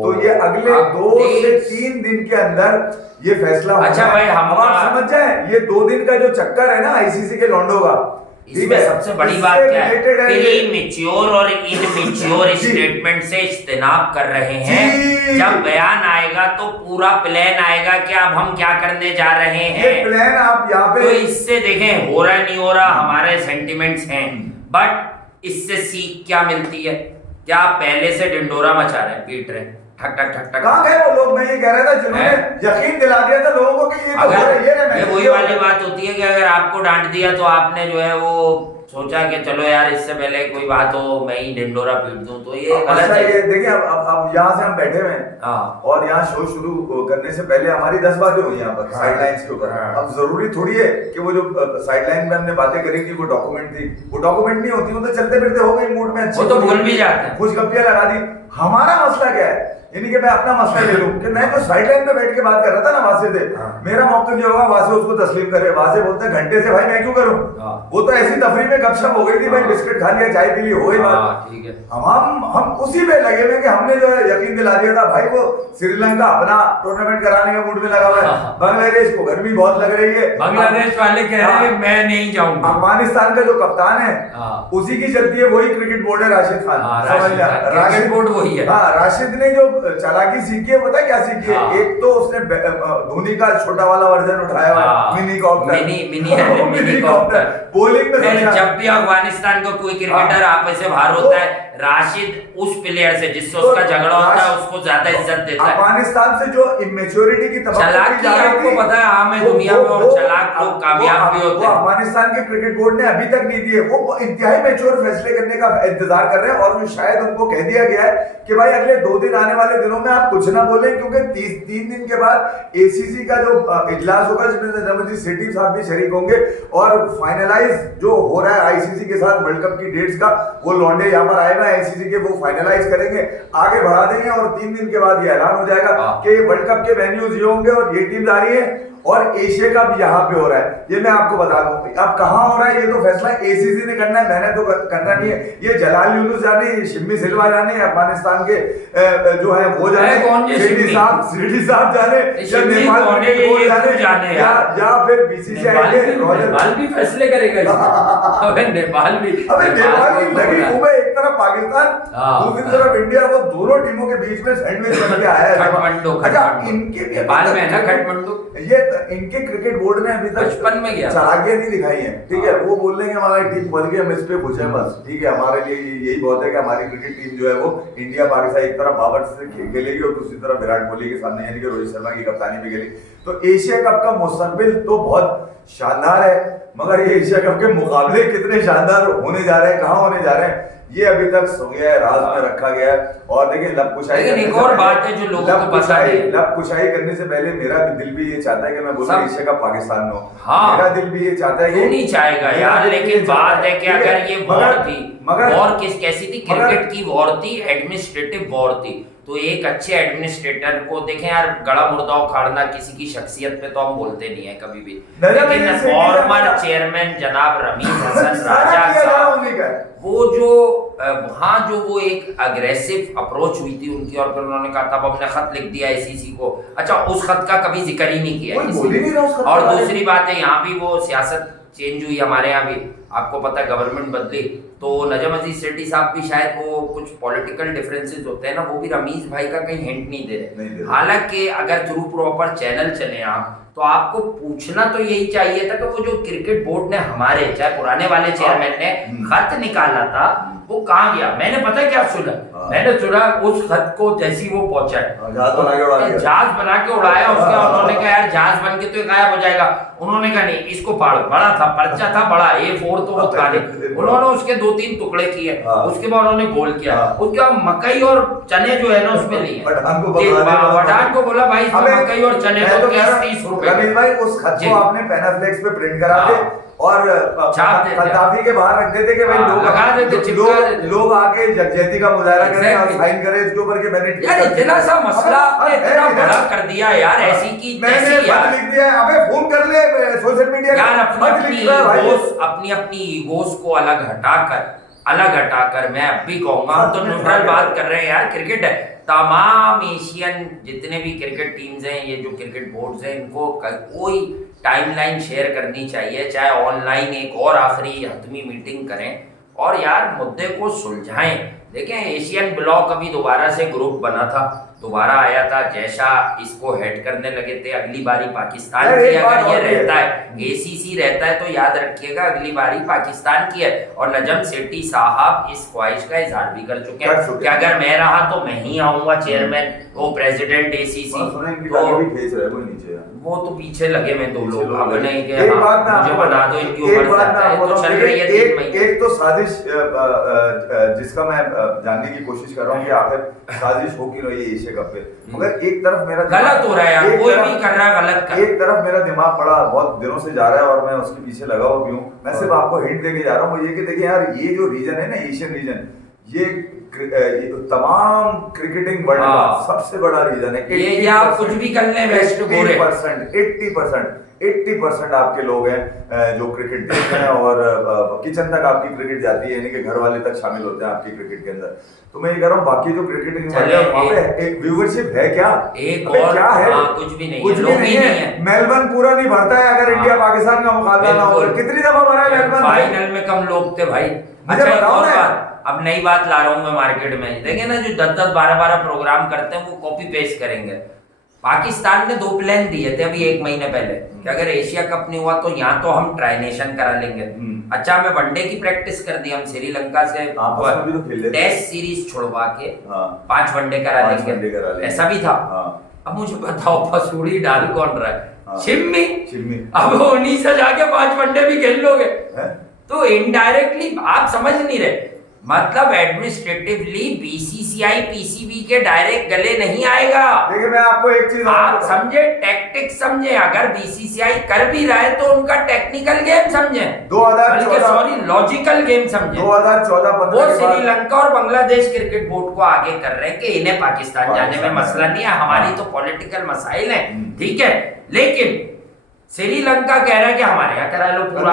तो ये अगले 2 से 3 दिन के अंदर ये फैसला होगा। अच्छा भाई हम आप समझ जाए, ये 2 दिन का जो चक्कर है ना आईसीसी के लॉन्डो का, इसमें सबसे बड़ी बात क्या है, प्रीमेच्योर और इनमेच्योर स्टेटमेंट से इज्तिनाब कर रहे हैं। जब बयान आएगा तो पूरा प्लान आएगा कि अब हम क्या करने जा रहे हैं। ये प्लान आप यहाँ पे तो इससे देखें हो रहा नहीं हो रहा, हमारे सेंटिमेंट्स हैं, बट इससे सीख क्या मिलती है? क्या पहले से डिंडोरा मचा रहे हैं, पीट रहे हैं, ठक ठक ठक ठक। कहाँ गए वो लोग? मैं ये कह रहा था जिन्होंने यकीन दिला दिया था लोगों को कि ये तो ये वही वाली बात होती है कि अगर आपको डांट दिया तो आपने जो है वो सोचा कि चलो यार इससे पहले कोई बात हो मैं ही डिंडोरा पीट दूं, तो ये गलत है। ये देखिए अब यहाँ से हम बैठे हुए हैं और यहाँ शो शुरू करने से पहले हमारी 10 बातें हुई यहाँ पर साइडलाइंस के ऊपर। अब जरूरी थोड़ी है कि वो जो साइडलाइन में हमने बातें करी कि वो डॉक्यूमेंट थी, वो डॉक्यूमेंट नहीं होती, वो तो चलते फिरते हो गई मूड में, वो तो भूल भी जाते हैं, खुशगपियां लगा दी। हमारा मसला क्या है, यानी कि मैं अपना मसला ले लूं कि मैं जो साइडलाइन पे बैठ के बात कर रहा था ना वहां से, मेरा मौका ये होगा वहां से उसको तस्लीम करे, वहां से बोलते हैं घंटे से भाई मैं क्यों करूं, वो तो ऐसी तफरी में गपशप हो गई थी भाई, बिस्किट खा लिया, चाय पी ली, हो गई बात। ठीक है, हम उसी पे लगे हुए कि हमने जो है यकीन दिला दिया था भाई वो श्रीलंका अपना टूर्नामेंट कराने के मूड में लगा हुआ है, बांग्लादेश को गर्मी बहुत लग रही है, बांग्लादेश वाले कह रहे हैं मैं नहीं जाऊंगा, अफगानिस्तान का जो कप्तान है उसी की चलती है, वही क्रिकेट बोर्ड है, राशिद खान, राशिद बोर्ड वही है। हाँ, राशिद ने जो चालाकी सीखी है, पता है क्या सीखी है? एक तो उसने धोनी का छोटा वाला वर्जन उठाया हुआ है, मिनी कॉप्टर बॉलिंग में। जब भी अफगानिस्तान का कोई क्रिकेटर आपस में बाहर होता है, राशिद उस प्लेयर से जिससे उसका झगड़ा होता है उसको ज्यादा इज्जत देता है। अफगानिस्तान से जो इमेच्योरिटी की चालाकी आपको पता है आम है दुनिया में, और चालाक लोग कामयाब भी होते हैं। अफगानिस्तान के क्रिकेट बोर्ड ने अभी तक नहीं दिए, वो इंतहाई मैच्योर फैसले करने का इंतजार कर रहे हैं, और शायद उनको कह दिया गया है कि भाई अगले 2 दिन आने वाले दिनों में आप कुछ ना बोलें, क्योंकि 3 दिन के बाद एसीसी का जो इजलास होगा जिसमें जनाब सेठी साहब भी शरीक होंगे, और फाइनलाइज जो हो रहा है आईसीसी के साथ वर्ल्ड कप की डेट्स का, वो लौंडे यहाँ पर आए हुए आईसीसी के, वो फाइनलाइज करेंगे, आगे बढ़ा देंगे, और 3 दिन के बाद ये ऐलान हो जाएगा कि वर्ल्ड कप के वेन्यूज ये होंगे और ये टीम आ रही है, और एशिया कप यहाँ पे हो रहा है। ये मैं आपको बता दूं अब कहाँ हो रहा है, ये तो फैसला एसीसी ने करना है, मैंने तो करना नहीं है। ये जलाल यूनुस जाने, शिम्मी सिल्वा जाने, अफगानिस्तान के जो है वो जाने, शिरडी साहब जाने, या नेपाल के जाने, या फिर बीसीसीआई के नेपाल भी फैसले करेगा। नेपाल भी लगी खूब है, तरफ पाकिस्तान दूसरी तरफ इंडिया, वो दोनों टीमों के बीच में सैंडविच बन के आया है। अच्छा, इनके नेपाल में है ना खटमंडू, ये इनके क्रिकेट बोर्ड ने अभी तक बचपन में गया चालाकियां नहीं दिखाई है, ठीक है। वो बोल रहे हैं हमारी टीम बन गई, हम इस पे खुश हैं बस, ठीक है। हमारे लिए यही बहुत है कि हमारी क्रिकेट टीम जो है वो इंडिया पाकिस्तान एक तरफ बाबर से खेलेगी और दूसरी तरफ विराट कोहली के सामने यानी कि रोहित शर्मा की कप्तानी में खेलेगी। तो एशिया कप का मुस्तकबिल तो बहुत शानदार है, मगर ये एशिया कप के मुकाबले कितने शानदार होने जा रहे हैं, कहाँ होने जा रहे हैं, ये अभी तक सुनिया है, राज में रखा गया है। और देखिए लपकुशाई, एक और बात है जो लोगों को पता है, लपकुशाई करने से पहले मेरा दिल भी ये चाहता है कि मैं बोलूं एशिया कप पाकिस्तान में हो। हाँ, मेरा दिल भी ये चाहता है कि नहीं चाहेगा यार, लेकिन बात है कि अगर ये वॉर थी, वॉर कैसी थी, क्रिकेट की वॉर थी, एडमिनिस्ट्रेटिव वॉर थी, तो एक अच्छे एडमिनिस्ट्रेटर को देखें यार, गड़ा मुर्दा उखाड़ना किसी की शख्सियत पे तो हम बोलते नहीं है कभी भी, लेकिन फॉर्मर चेयरमैन जनाब रमीज हसन राजा साहब, वो जो वहाँ जो वो एक अग्रेसिव अप्रोच हुई थी उनकी, और फिर उन्होंने कहा तब हमने खत लिख दिया आईसीसी को। अच्छा, उस खत का कभी जिक्र ही नहीं किया किसी। और दूसरी बात है, यहाँ भी वो सियासत चेंज हुई, हमारे यहाँ भी आपको पता है गवर्नमेंट बदली, तो नजम अजीज सेठी साहब भी शायद वो कुछ पॉलिटिकल डिफरेंसेस होते हैं ना, वो भी रमीज भाई का कहीं हिंट नहीं दे रहे। हालांकि अगर थ्रू प्रॉपर चैनल चले आप तो आपको पूछना तो यही चाहिए था कि वो जो क्रिकेट बोर्ड ने हमारे चाहे पुराने वाले चेयरमैन ने खत निकाला था वो कहाँ गया। मैंने पता क्या सुना, मैंने सुना उस खत को जैसी वो पहुंचा जहाज बना के उड़ाया उसके, उन्होंने कहा यार जहाज बन के तो गायब हो जाएगा, उन्होंने कहा नहीं इसको फाड़ो, बड़ा था पर्चा था बड़ा, A4 तो वो था नहीं, उन्होंने उसके 2-3 टुकड़े किए, उसके बाद उन्होंने गोल किया, उसके बाद मकई और चने जो है ना उसमें लिए, पठान को बोला भाई मकई और चने को 30-30 रुपए भाई, उस खत को आपने पेनाफ्लेक्स पे प्रिंट करा दे और खताफी के बाहर रख देते कि भाई लोग आके जगजहती का मुजाहरा करें और साइन करें इसके ऊपर कि मैंने यार इतना सा मसला आपने इतना बड़ा कर दिया यार, ऐसी की मैंने खत लिख दिया, अबे फोन कर ले सोशल मीडिया यार, अपनी अपनी ईगोस को अलग हटाकर मैं अब भी कहूंगा, हम तो न्यूट्रल बात कर रहे हैं यार, क्रिकेट है, तमाम एशियन जितने भी क्रिकेट टीम्स हैं, ये जो क्रिकेट बोर्ड्स हैं, इनको कोई टाइमलाइन शेयर करनी चाहिए, चाहे ऑनलाइन एक और आखिरी हतमी मीटिंग करें और यार मुद्दे को सुलझाएं। देखें एशियन ब्लॉक अभी दोबारा से ग्रुप बना था, दोबारा आया था, जैसा इसको हेड करने लगे थे, अगली बारी पाकिस्तान की अगर ये रहता है, ACC रहता है तो याद रखिएगा अगली बारी पाकिस्तान की है। और नजम सेठी साहब इस ख्वाहिश का इजहार भी कर चुके हैं कि अगर मैं रहा तो मैं ही आऊंगा चेयरमैन, वो प्रेसिडेंट ACC, तो वो तो पीछे लगे में दो लोग अपने मुझे बना दो इनकी उम्र जाता है, तो चल रही है एक तो साजिश जिसका मैं जानने की कोशिश कर रहा हूँ कि आखिर साजिश हो की रही है एशिया कप पे, मगर एक तरफ मेरा गलत हो रहा है यार, कोई भी कर रहा है गलत कर, एक तरफ मेरा दिमाग बड़ा बहुत दिनों से जा रहा है और मैं उसके पीछे लगा हुआ भी हूँ। मैं सिर्फ आपको हिंट देके जा रहा हूँ, वो ये कि देखिए यार, ये जो रीजन है ना एशियन रीजन, ये तमाम क्रिकेटिंग वर्ल्ड का सबसे बड़ा रीजन है। ये आप कुछ भी कर लें, 80% आपके लोग हैं जो क्रिकेट देखते हैं और किचन तक आपकी क्रिकेट जाती है, यानी कि घर वाले तक शामिल होते हैं आपकी क्रिकेट के अंदर। तो मैं ये कह रहा हूँ बाकी जो क्रिकेटिंग एक व्यूवरशिप है क्या, एक और क्या है, कुछ भी नहीं, कुछ भी नहीं है। मेलबर्न पूरा नहीं भरता है अगर इंडिया पाकिस्तान का मुकाबला ना हो। कितनी दफा भरा है मेलबर्न? फाइनल में कम लोग थे भाई। अच्छा एक और बात, अब नई बात ला रहा हूँ मैं मार्केट में, देखे ना जो 10-10, 12-12 प्रोग्राम करते हैं वो कॉपी पेस्ट करेंगे। पाकिस्तान ने 2 प्लान दिए थे अभी 1 महीने पहले कि अगर एशिया कप नहीं हुआ तो यहाँ तो हम ट्राइनेशन करा लेंगे। अच्छा हमें वनडे की प्रैक्टिस कर दी, हम श्रीलंका से टेस्ट सीरीज छोड़वा के 5 वनडे करा लेंगे, ऐसा भी था। अब मुझे बताओ पसूड़ी डाल कौन रहा है? छिम्मी। अब उन्हीं से जाके 5 वनडे भी खेल लोगे, तो इनडायरेक्टली आप समझ नहीं रहे, मतलब एडमिनिस्ट्रेटिवली BCCI PCB के डायरेक्ट गले नहीं आएगा। देखिए मैं आपको एक चीज आप समझे, टैक्टिक्स समझे, अगर BCCI कर भी रहा है तो उनका टेक्निकल गेम समझे, 2014 लॉजिकल गेम समझे। 2014 वो श्रीलंका और बांग्लादेश क्रिकेट बोर्ड को आगे कर रहे हैं कि इन्हें पाकिस्तान जाने में मसला नहीं है, हमारी तो पॉलिटिकल मसाइल है, ठीक है, लेकिन श्रीलंका कह रहा है कि हमारे यहाँ करा लो पूरा,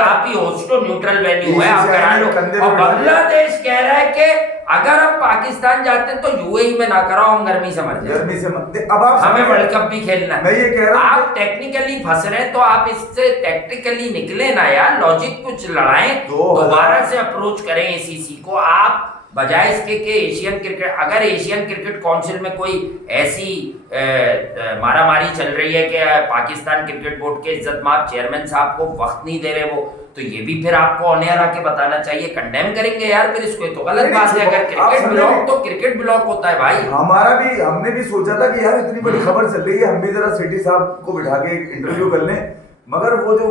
आप ही होस्ट हो, न्यूट्रल वेन्यू है, आप करा लो। और बांग्लादेश कह रहा है कि अगर हम पाकिस्तान जाते हैं तो यूएई में ना कराओ, हम गर्मी से मर जाए, गर्मी से मत। अब आप हमें वर्ल्ड कप भी खेलना है। मैं ये कह रहा हूं आप टेक्निकली फंस रहे हैं तो आप इससे टेक्निकली निकले ना यार, लॉजिक कुछ लड़ाएं, दोबारा से अप्रोच करें एसीसी को। आप बजाय इसके कि एशियन क्रिकेट, अगर एशियन क्रिकेट काउंसिल में कोई ऐसी मारामारी चल रही है कि पाकिस्तान क्रिकेट बोर्ड के इज्जतमाब चेयरमैन साहब को वक्त नहीं दे रहे वो, तो ये भी फिर आपको ऑन एयर आके बताना चाहिए, कंडेम करेंगे यार फिर इसको। तो गलत बात है, अगर क्रिकेट ब्लॉक तो क्रिकेट ब्लॉक होता है भाई। हमने भी सोचा था कि यार इतनी बड़ी खबर चल रही है, हम भी जरा सेठी साहब को बिठा के इंटरव्यू कर लें, मगर वो जो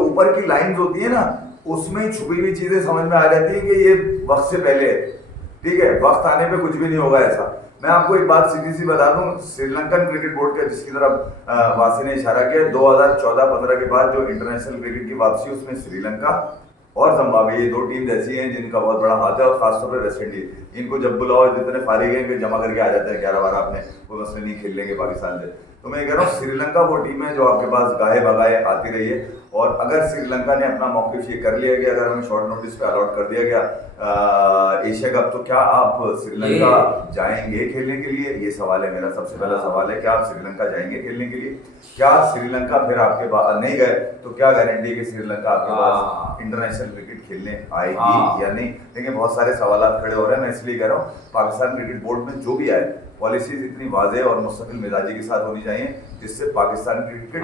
ऊपर की लाइंस होती है ना, उसमें छुपी हुई चीजें समझ में आ जाती है कि ये वक्त से पहले, ठीक है, वक्त आने पे कुछ भी नहीं होगा ऐसा। मैं आपको एक बात सीधी सी बता दूं, श्रीलंकन क्रिकेट बोर्ड का जिसकी तरफ वासी ने इशारा किया, 2014-15 के बाद जो इंटरनेशनल क्रिकेट की वापसी, उसमें श्रीलंका और जिम्बाब्वे, ये 2 टीम ऐसी हैं जिनका बहुत बड़ा हाथ है, और खासतौर पर वेस्ट इंडीज। इनको जब बुलाओ जितने फारिग हैं कि जमा करके आ जाते हैं 11 बार, आपने कोई मसले नहीं, खेल लेंगे पाकिस्तान से। तो मैं कह रहा हूँ श्रीलंका वो टीम है जो आपके पास गाहे भगाए आती रही है, और अगर श्रीलंका ने अपना मौक़िफ़ ये कर लिया कि अगर हमें शॉर्ट नोटिस पे अलॉट कर दिया गया एशिया कप, तो क्या आप श्रीलंका जाएंगे खेलने के लिए? ये सवाल है मेरा, सबसे पहला सवाल है, क्या आप श्रीलंका जाएंगे खेलने के लिए? क्या श्रीलंका फिर आपके पास नहीं गए तो क्या गारंटी है कि श्रीलंका आपके पास इंटरनेशनल क्रिकेट खेलने आएगी या नहीं? देखिए बहुत सारे सवाल खड़े हो रहे हैं, मैं इसलिए कह रहा हूँ पाकिस्तान क्रिकेट बोर्ड में जो भी आए, पॉलिसीज इतनी वाज़ेह और मुस्तकिल मिजाजी के साथ होनी चाहिए, जिससे पाकिस्तान क्रिकेट,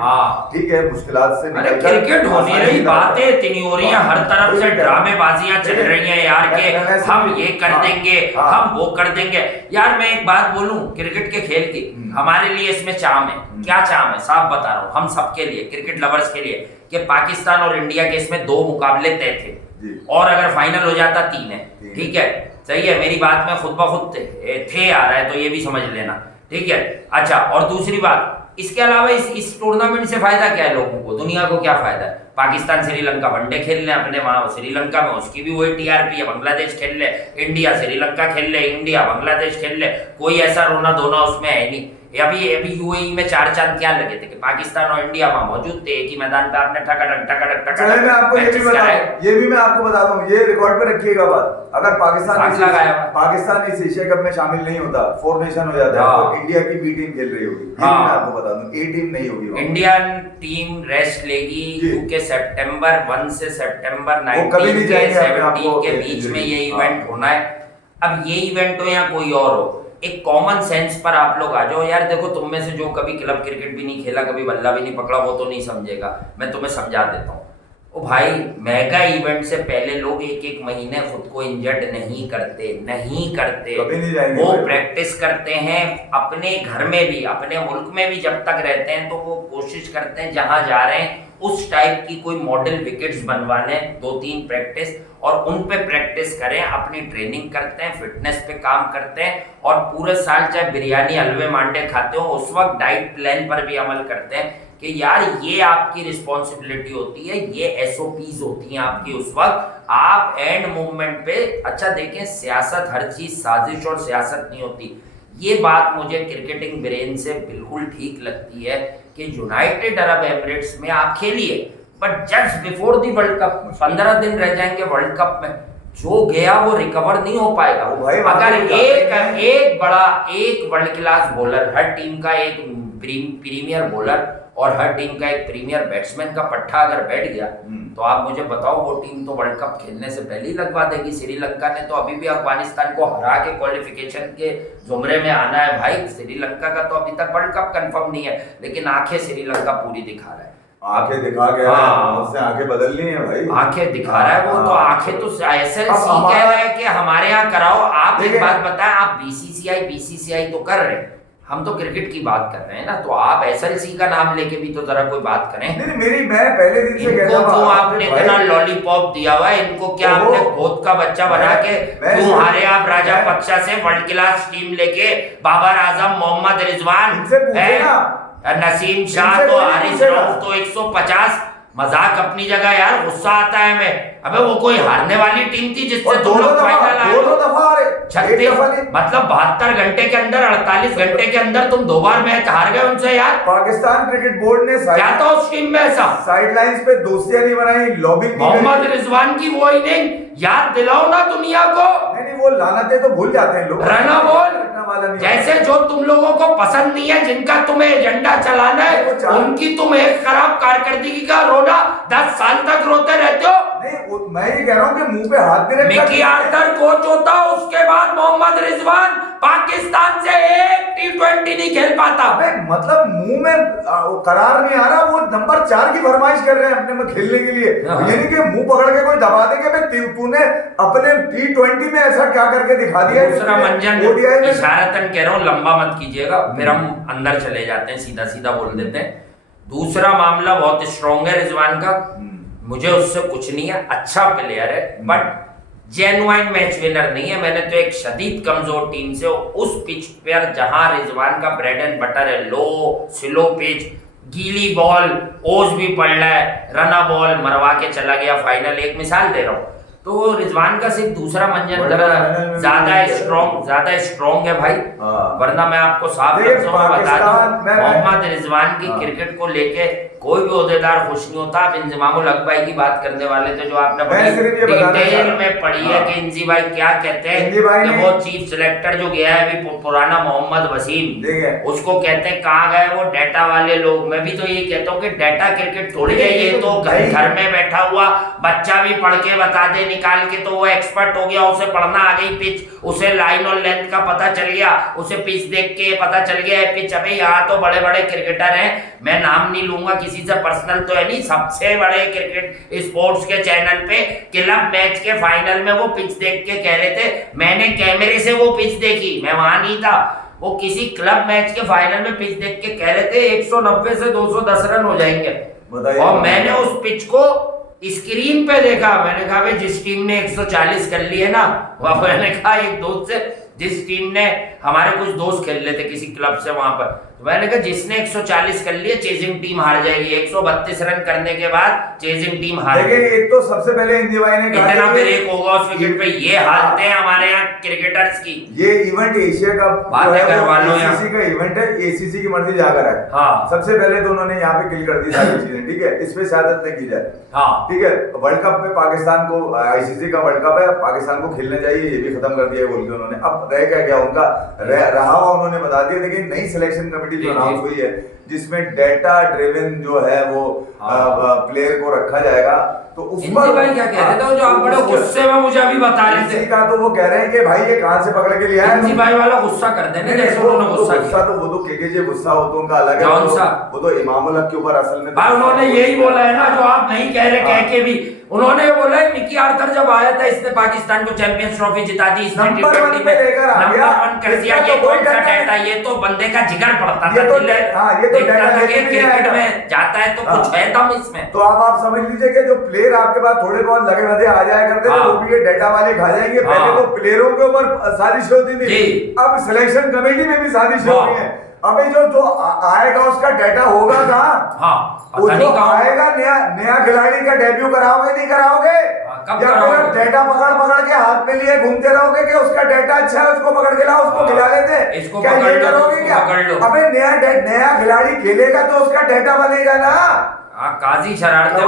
ठीक है, मुश्किलात से क्रिकेट होने रही बातें इतनी हो रही हैं, हर तरफ से ड्रामेबाजियां चल रही हैं यार के हम ये कर देंगे, हम वो कर देंगे। यार मैं एक बात बोलूं क्रिकेट के खेल की, हमारे लिए इसमें चाम है, क्या चाम है साफ बता रहा हूँ, हम सबके लिए, क्रिकेट लवर्स के लिए, कि पाकिस्तान और इंडिया के इसमें 2 मुकाबले तय थे, और अगर फाइनल हो जाता 3 है, ठीक है, सही है, मेरी बात में खुद ब खुद थे आ रहा है, तो ये भी समझ लेना, ठीक है। अच्छा, और दूसरी बात, इसके अलावा इस टूर्नामेंट से फायदा क्या है लोगों को, दुनिया को क्या फायदा है? पाकिस्तान श्रीलंका वनडे खेल ले अपने वहां श्रीलंका में, उसकी भी वही टीआरपी है, बांग्लादेश खेल ले, इंडिया श्रीलंका खेल ले, इंडिया बांग्लादेश खेल ले, कोई ऐसा रोना धोना उसमें है नहीं। अभी यूएई में 4 चांद क्या लगे थे कि पाकिस्तान और इंडिया वहां मौजूद थे, एक ही मैदान पे आपने टकाटक मैं आपको ये भी मैं आपको बता दूं, ये रिकॉर्ड पे रखिएगा बात, अगर पाकिस्तान इस एशिया कप में शामिल नहीं होता, 4 नेशन हो जाता है, तो इंडिया की बी टीम खेल रही होगी, ये मैं आपको बता दूं, ए टीम नहीं होगी, इंडियन टीम रेस्ट लेगी, क्योंकि सितंबर 1 से सितंबर 19 के 17 के बीच में ये इवेंट होना है। अब ये इवेंट हो या कोई और हो, एक कॉमन सेंस पर आप लोग आ जाओ यार। देखो, तुम में से जो कभी क्लब क्रिकेट भी नहीं खेला, कभी बल्ला भी नहीं पकड़ा, वो तो नहीं समझेगा, मैं तुम्हें समझा देता हूँ। ओ भाई, मेगा इवेंट से पहले लोग 1-1 महीने खुद को इंजर्ड नहीं करते, वो प्रैक्टिस करते हैं अपने घर में भी, अपने मुल्क में भी जब तक रहते हैं, तो वो कोशिश करते हैं जहां जा रहे हैं उस टाइप की कोई मॉडल विकेट्स बनवा लें, 2-3 प्रैक्टिस, और उन पे प्रैक्टिस करें, अपनी ट्रेनिंग करते हैं, फिटनेस पे काम करते हैं, और पूरे साल चाहे बिरयानी हलवे मांडे खाते हो, उस वक्त डाइट प्लान पर भी अमल करते हैं कि यार ये आपकी रिस्पॉन्सिबिलिटी होती है, ये एसओपीज होती हैं आपकी उस वक्त, आप एंड मूवमेंट पे। अच्छा देखें, सियासत, हर चीज साजिश और सियासत नहीं होती, ये बात मुझे क्रिकेटिंग ब्रेन से बिल्कुल ठीक लगती है कि यूनाइटेड अरब एमिरेट्स में आप खेलिए, but just before the world cup 15 दिन रह जाएंगे वर्ल्ड कप में, जो गया वो रिकवर नहीं हो पाएगा। अगर एक वर्ल्ड क्लास बॉलर, हर टीम का एक प्रीमियर बॉलर और हर टीम का एक प्रीमियर बैट्समैन का पट्टा अगर बैठ गया, तो आप मुझे बताओ, वो टीम तो वर्ल्ड कप खेलने से पहले ही लगवा देगी। श्रीलंका ने तो अभी भी अफगानिस्तान को हरा के क्वालिफिकेशन के जुमरे में आना है भाई। श्रीलंका का तो अभी तक वर्ल्ड कप कंफर्म नहीं है, लेकिन आंखें श्रीलंका पूरी दिखा रहा है, आंखें दिखा के उससे आंखें बदलनी है भाई, आंखें दिखा रहा है वो, तो आंखें तो एसएलसी कह रहा है कि हमारे यहाँ कराओ। आप एक बात बताएं, आप बीसीसीआई तो कर रहे हैं, हम तो क्रिकेट की बात कर रहे हैं ना, तो आप एसएलसी का नाम लेके भी तो जरा कोई बात करें। मैं पहले दिन से कहता हूं, आपने इतना लॉलीपॉप दिया हुआ है इनको, क्या आपने गोद का बच्चा बना के क्यों हारे आप राजा पक्षा से वर्ल्ड क्लास टीम लेके? बाबर आजम, मोहम्मद रिजवान, नसीम शाह तो, हारिस रऊफ तो 150, मजाक अपनी जगह यार, गुस्सा आता है हमें। अबे वो कोई हारने वाली टीम थी जिससे तुम लोग फाइनल आए। 2 दफा हारे, 36 मतलब 72 घंटे के अंदर, 48 घंटे के अंदर तुम 2 बार मैच हार गए उनसे यार। पाकिस्तान क्रिकेट बोर्ड ने क्या था उस टीम में ऐसा? साइडलाइंस पे दोस्तियां नहीं बनाई, लॉबिंग नहीं करी। मोहम्मद रिजवान की वो इनिंग याद दिलाओ ना दुनिया को। नहीं वो लानतें तो भूल जाते हैं लोग। रना बॉल जैसे जो तुम लोगों को पसंद नहीं है, जिनका तुम्हें एजेंडा चलाना है, उनकी तुम एक खराब कारकर्दगी का रोना 10 साल तक रोते रहते हो। नहीं मैं ये कह रहा हूँ कि मुंह पे हाथ नहीं रखता। मिकी आर्थर कोच होता, उसके बाद मोहम्मद रिजवान पाकिस्तान से एक T20 नहीं खेल पाता। मतलब मुंह में करार नहीं आ रहा, वो नंबर 4 की फरमाइश कर रहे हैं अपने में खेलने के लिए। ये नहीं कि मुंह पकड़ के कोई दबा दे कि तूने अपने T20 में ऐसा क्या करके दिखा दिया। दूसरा मंजन इशारतन कह रहा हूँ, लंबा मत कीजिएगा, फिर हम अंदर चले जाते हैं, सीधा सीधा बोल देते हैं। दूसरा मामला बहुत स्ट्रॉन्ग है रिजवान का, मुझे उससे कुछ नहीं है, अच्छा प्लेयर है, बट जेन्युइन मैच विनर नहीं है। मैंने तो एक शदीद कमजोर टीम से उस पिच पर जहां रिजवान का ब्रेड एंड बटर है, लो स्लो पिच, गीली बॉल, ओज भी पड़ रहा है, रना बॉल मरवा के चला गया फाइनल। एक मिसाल दे रहा हूँ, तो रिजवान का सिर्फ दूसरा मंजन ज्यादा स्ट्रॉन्ग है भाई। वरना मैं आपको साफ लफ्जों में बता दूं, मोहम्मद रिजवान की क्रिकेट को लेके कोई भी ओहदेदार खुश नहीं होता। आप इंजमामुल हक भाई की बात करने वाले थे, जो आपने डिटेल में पढ़ी है कि इंजी भाई क्या कहते हैं कि वो चीफ सिलेक्टर जो गया है अभी पुराना मोहम्मद वसीम, उसको कहते हैं कहाँ गए वो डेटा वाले लोग। मैं भी तो ये कहता हूँ कि डेटा क्रिकेट थोड़ी है, ये तो घर में बैठा हुआ बच्चा भी पढ़ के बता दे निकाल के, तो वो एक्सपर्ट हो गया, उसे पढ़ना आ गई पिच, उसे लाइन और लेंथ का पता चल गया, उसे पिच देख के पता चल गया है पिच। अबे यहाँ तो बड़े बड़े क्रिकेटर हैं, मैं नाम नहीं लूंगा, किसी से पर्सनल तो है नहीं, सबसे बड़े क्रिकेट स्पोर्ट्स के चैनल पे क्लब मैच के फाइनल में वो पिच देख के कह रहे थे, मैंने कैमरे से वो पिच देखी, मैं वहां नहीं था, वो किसी क्लब मैच के फाइनल में पिच देख के कह रहे थे 190 से 210 रन हो जाएंगे। और मैंने उस पिच को स्क्रीन पे देखा, मैंने कहा भाई जिस टीम ने 140 कर लिए ना, वह मैंने कहा एक दोस्त से, जिस टीम ने, हमारे कुछ दोस्त खेल रहे थे किसी क्लब से वहां पर, तो मैंने कहा जिसने 140 कर लिए चेजिंग टीम हार जाएगी। 132 रन करने के बाद चेजिंग टीम हार जाएगी। एक तो सबसे पहले इंजी भाई ने कहा इतना ब्रेक होगा उस विकेट पे, ये हालत है हमारे यहाँ क्रिकेटर्स की। ये इवेंट एशिया का बात करवा लो, एसीसी का इवेंट है, एसीसी की मर्जी जाकर है। हाँ। सबसे पहले तो उन्होंने यहाँ पे किल कर दी सारी चीजें, ठीक है, इसमें सियासत नहीं की जाए। हाँ। ठीक है, वर्ल्ड कप में पाकिस्तान को, आईसीसी का वर्ल्ड कप है, पाकिस्तान को खेलने चाहिए, ये भी खत्म कर दिया बोल के उन्होंने। अब रह क्या गया उनका, रहा हुआ उन्होंने बता दिया। लेकिन नई सिलेक्शन कमेटी जो अनाउंस हुई है, जिसमें डेटा ड्रिवन जो है वो प्लेयर को रखा जाएगा, तो उस पर भाई क्या कह रहे थे जो आप बड़े गुस्से में मुझे अभी बता रहे थे का, तो वो कह रहे हैं कि भाई ये कहां से पकड़ के लिया है। इंजी भाई वाला गुस्सा कर देने जैसे उन्होंने गुस्सा किया, तो वो तो केकेजे गुस्सा हो तो उनका अलग है, कौन सा, वो तो इमामुल हक के ऊपर असल में भाई उन्होंने यही बोला है ना जो आप नहीं कह रहे, कह के भी उन्होंने बोला है मिकी आर्थर जब आया था इसने पाकिस्तान को चैंपियंस ट्रॉफी जिता दी, इसने नंबर 1 कर दिया। ये कौन सा डेटा, ये तो बंदे का जिगर पड़ता था, क्रिकेट में जाता है तो कुछ है दम इसमें। तो आप समझ लीजिए कि जो प्लेयर आपके पास थोड़े बहुत लगे मजे आ जाया करते थे, वो भी ये डेटा वाले खा जाएंगे। पहले तो प्लेयरों के ऊपर साजिश होती थी, अब सिलेक्शन कमेटी में भी साजिश हो रही है। अभी जो आएगा उसका डेटा होगा कहाँ? हाँ, वो जो आएगा नया खिलाड़ी का डेब्यू कराओगे नहीं कराओगे, या फिर डेटा पकड़ के हाथ में लिए घूमते रहोगे कि उसका डेटा अच्छा है उसको पकड़ के लाओ उसको खिला लेते, क्या ये करोगे क्या? अबे नया खिलाड़ी खेलेगा तो उसका डेटा बनेगा ना। काजी शरारते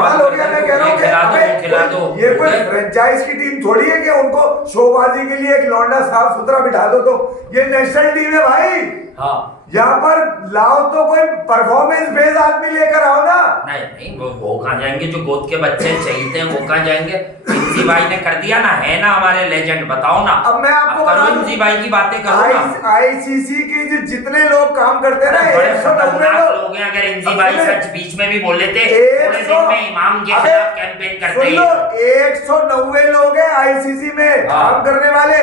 खिला दो। ये कोई फ्रेंचाइज की टीम थोड़ी है कि उनको शोबाजी के लिए एक लौंडा साफ सुथरा बिठा दो, तो ये नेशनल टीम है भाई। हाँ, यहाँ पर लाओ तो कोई परफॉर्मेंस बेस्ड आदमी लेकर आओ ना। नहीं वो कहाँ जाएंगे, जो गोद के बच्चे चाहिए वो कहाँ जाएंगे? इंजी भाई ने कर दिया ना, है ना हमारे लेजेंड, बताओ ना। अब मैं आपको करो इंजी भाई की बातें करो ना। आईसीसी के जो जितने लोग काम करते हैं, बड़े खतरनाक लोग हैं। अगर इंजी भाई सच बीच में भी बोले थे थोड़े दिन में इमाम के खिलाफ कैंपेन करते हैं। 190 लोग हैं आईसीसी में काम करने वाले,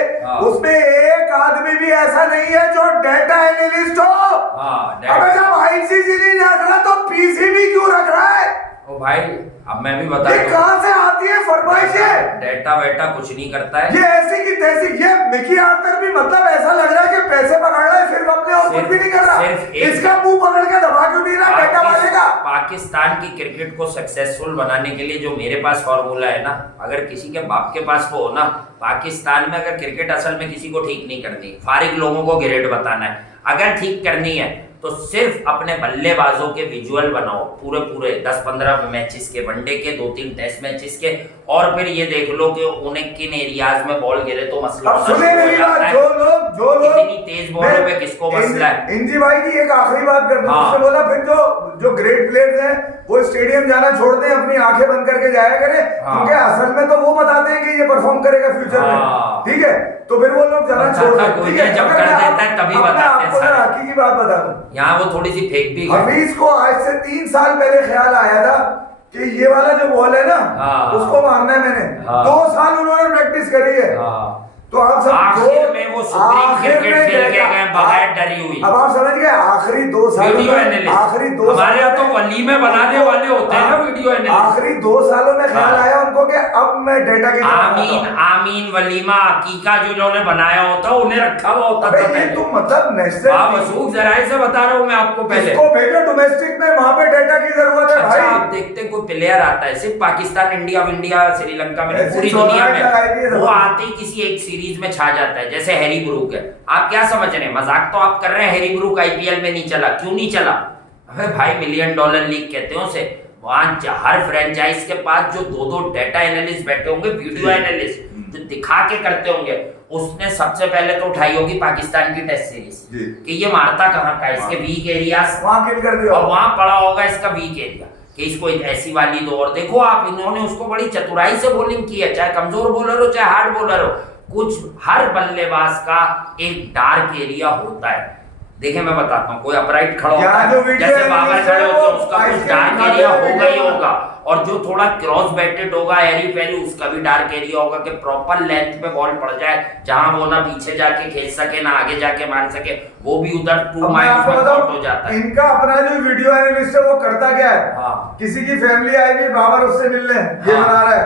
उसमें एक आदमी भी ऐसा नहीं है जो डेटा एनालिस्ट हो। अबे जब आईसीसी नहीं रख रहा तो पीसीबी क्यों रख रहा है? ओ भाई अब मैं भी बता दूं, कहां से आती है फरमाइशें? डेटा वेटा कुछ नहीं करता है ये, ऐसी की तैसी। ये मिकी आर्थर भी मतलब ऐसा लग रहा है कि पैसे पकड़ रहा है, सिर्फ अपने और कुछ भी नहीं कर रहा। इसका मुंह पकड़ के दबा क्यों नहीं रहा डेटा वाले का? पाकिस्तान की क्रिकेट को सक्सेसफुल बनाने के लिए जो मेरे पास फॉर्मूला है ना, अगर किसी के बाप के पास वो हो ना, पाकिस्तान में अगर क्रिकेट असल में किसी को ठीक नहीं करनी, फारिग लोगों को ग्रेड बताना है, अगर ठीक करनी है तो सिर्फ अपने बल्लेबाजों के विजुअल बनाओ, पूरे 10-15 मैचेस के, वनडे के, 2-3 टेस्ट मैचेस के, और फिर ये देख लो कि उन्हें किन एरियाज में बॉल गिरे तो मसला होना शुरू हो जाता है। जो लोग इतनी तेज बॉलों पे किसको मसला है। इंजी भाई की एक आखिरी बात कर दूं, उसने बोला फिर जो ग्रेट प्लेयर्स हैं वो स्टेडियम जाना छोड़ दें, अपनी आंखें बंद करके जाया करें, क्योंकि असल में तो वो बताते हैं कि ये परफॉर्म करेगा फ्यूचर में, ठीक है? तो फिर वो लोग जाना छोड़ दें, ठीक है? जब कर देता है तभी बताते हैं सारे। हकीकी बात बता दूं, यहाँ वो थोड़ी सी फेक भी हफीज को आज से 3 साल पहले ख्याल आया था कि ये वाला जो बॉल है ना उसको मारना है मैंने, 2 साल उन्होंने प्रैक्टिस करी है। तो आप सब आखिर में वो सुप्रीम क्रिकेट खेल के गए बगैर डरी हुई। अब आप समझ गए, आखिरी 2 साल आखिरी 2 हमारे यहाँ तो वलीमे बनाने वाले होते हैं ना वीडियो एनालिस्ट। आखिरी 2 सालों में ख्याल आया उनको कि अब मैं डेटा की आमीन वलीमा हकीका जो इन्होंने बनाया होता उन्हें रखा हुआ होता था। ये तुम मतलब नेशनल वसूख जराये से बता रहा हूँ मैं आपको, पहले इसको भेजो डोमेस्टिक में, वहां पे डेटा की जरूरत है भाई। आप देखते कोई प्लेयर आता है सिर्फ पाकिस्तान, इंडिया, श्रीलंका में, पूरी दुनिया में वो आते ही किसी एक सीरीज में छा जाता है, जैसे हैरी ब्रूक है। आप क्या समझ रहे हैं, मजाक तो आप कर रहे हैं, हैरी ब्रूक आईपीएल में नहीं चला, क्यों नहीं चला? अबे भाई $1 मिलियन लीग कहते हैं उसे, वहां हर फ्रेंचाइज के पास जो 2 डेटा एनालिस्ट बैठे होंगे, वीडियो एनालिस्ट जो दिखा के करते होंगे, उसने सबसे पहले तो उठाई होगी पाकिस्तान की टेस्ट सीरीज कि ये मारता कहाँ का, इसके वीक एरियाज वहां किल कर दिया, और वहां पड़ा होगा इसका वीक एरिया कि इसको ऐसी वाली दो। और देखो आप, इन्होंने उसको बड़ी चतुराई से बॉलिंग की है, चाहे कमजोर बॉलर हो चाहे हार्ड बॉलर हो, कुछ हर बल्लेबाज का एक डार्क एरिया होता है। देखिए मैं बताता हूँ, कोई अपराइट खड़ा होता है, जैसे बाबर खड़े होते हैं, उसका कुछ डार्क एरिया होगा ही होगा, और जो थोड़ा क्रॉस बैटेड होगा, एरी फैली, उसका भी डार्क एरिया होगा कि प्रॉपर लेंथ पे बॉल पड़ जाए, जहां वो ना पीछे जाके खेल सके ना आगे जाके मार सके, वो भी उधर 2 माइल्स में आउट हो जाता है। इनका अपना जो वीडियो एनालिस्ट है वो करता क्या है, किसी की फैमिली आएगी, बाबर उससे मिलने ये बना रहा है,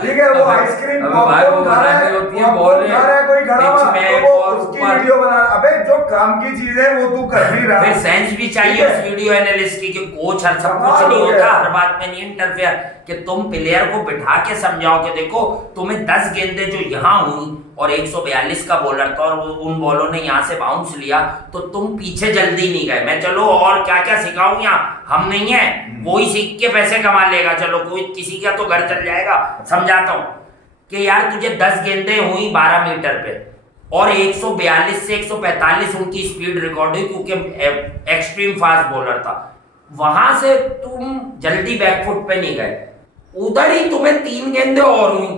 ठीक है? वो आइसक्रीम पॉपकॉर्न खा रहा है, कोई खड़ा हुआ तो वो उसकी वीडियो बना रहा है। अबे जो काम की चीज है वो तू कर नहीं रहा। फिर सेंस भी चाहिए उस वीडियो एनालिस्ट की कि कोच हर सब कुछ नहीं होता, हर बात में नहीं इंटरफेयर, कि तुम प्लेयर को बिठा के समझाओ कि देखो तुम्हें 10 गेंदें जो यहाँ हुई और 142 का बॉलर था और उन बॉलों ने यहाँ से बाउंस लिया, तो तुम पीछे जल्दी नहीं गए, मैं चलो और क्या क्या सिखाऊं, यहाँ हम नहीं है, वो ही सीख के पैसे कमा लेगा, चलो कोई किसी का तो घर चल जाएगा। समझाता हूँ कि यार तुझे 10 गेंदें हुई 12 मीटर पे और 142 से 145 उनकी स्पीड रिकॉर्ड हुई, क्योंकि एक्सट्रीम फास्ट बॉलर था, वहां से तुम जल्दी बैकफुट पे नहीं गए, उधर ही तुम्हें 3 गेंदें और हुई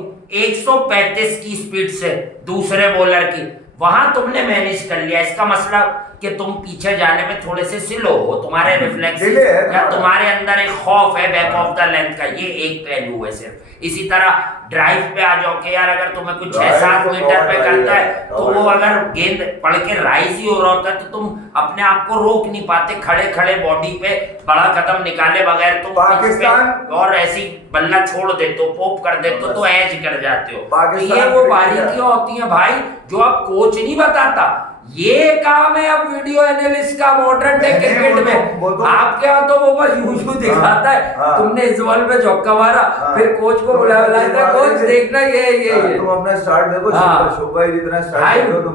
135 की स्पीड से दूसरे बॉलर की, वहां तुमने मैनेज कर लिया। इसका मतलब कि तुम पीछे जाने में थोड़े से स्लो हो, तुम्हारे रिफ्लेक्स या तुम्हारे अंदर एक खौफ है बैक ऑफ द लेंथ का, ये एक पहलू है सिर्फ। इसी तरह ड्राइव पे आ जाओ कि यार अगर तुम्हें कुछ 6-7 मीटर पे करता है तो वो अगर गेंद पड़ के राइज ही हो रहा होता है तो तुम अपने आप को रोक नहीं पाते, खड़े खड़े बॉडी पे बड़ा कदम निकाले बगैर तुम पाकिस्तान और ऐसी बल्ला छोड़ देते हो, पॉप कर देते हो तो एज कर जाते हो। तो ये वो बारीकियां होती हैं भाई जो आप कोच नहीं बताता, ये काम है अब वीडियो एनालिस्ट का मॉडर्न डे क्रिकेट में। आपके यहाँ तो वो बस यूं दिखाता है, तुमने इस बॉल पे चौका मारा, फिर कोच को बुला बुलाता है, कोच देखना ये तुम अपना स्टार्ट देखो, शोभा जितना स्टार्ट करो तुम।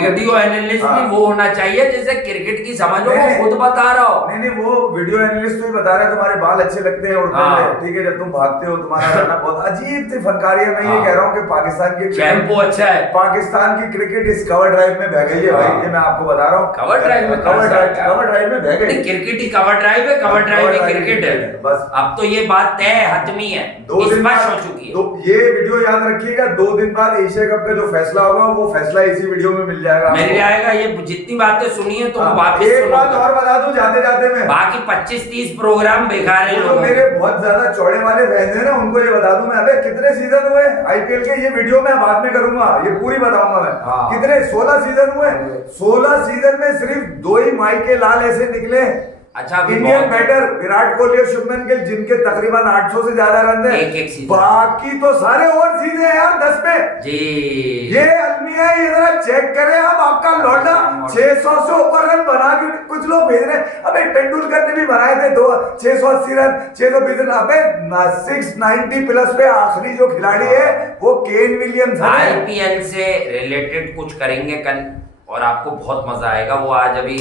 वीडियो एनालिस्ट भी वो होना चाहिए जिसे क्रिकेट की समझ हो, वो खुद बता रहा हो। नहीं वो वीडियो एनालिस्ट तो ही बता रहा है तुम्हारे बाल अच्छे लगते हैं उड़ते हुए, ठीक है, जब तुम भागते हो तुम्हारा रहना बहुत अजीब सी फनकारी है। मैं ये कह रहा हूँ कि पाकिस्तान की टेम्पो अच्छा है, पाकिस्तान की क्रिकेट इस कवर ड्राइव में बह गई है भाई, ये मैं आपको बता रहा हूँ। कवर ड्राइव में बह गई, क्रिकेट ही कवर ड्राइव है, कवर ड्राइव ही क्रिकेट है बस। अब तो ये बात तय हतमी है, 2 दिन स्पष्ट हो चुकी है। तो ये वीडियो याद रखिएगा, 2 दिन बाद एशिया कप का जो फैसला होगा वो फैसला इसी वीडियो में मिल जाएगा। ये जितनी बातें सुनी है तो वापस एक बात और बता दूं जाते जाते मैं, बाकी 25-30 प्रोग्राम बेकार है। तो मेरे बहुत ज्यादा चौड़े वाले फैंस हैं ना, उनको ये बता दूं मैं, अबे कितने सीजन हुए आईपीएल के, ये वीडियो मैं बाद में करूंगा, ये पूरी बताऊंगा मैं कितने 16 सीजन हुए। 16 सीजन में सिर्फ 2 ही माइके लाल ऐसे निकले अच्छा, इंडियन बैटर विराट कोहली और शुभमन गिल जिनके तकरीबन 800 से ज्यादा रन है, एक सीजन, बाकी तो सारे ओवरसीज हैं यार 10 में जी। ये अलमिया ये जरा चेक करें आप, आपका लौटा 600 से ऊपर रन बना के कुछ लोग भेज रहे हैं। अबे तेंदुलकर ने भी बनाए थे 680 रन 620 रन। अबे 690 प्लस पे आखिरी जो खिलाड़ी है वो केन विलियम्स है। आईपीएल से रिलेटेड कुछ करेंगे कल और आपको बहुत मजा आएगा। वो आज अभी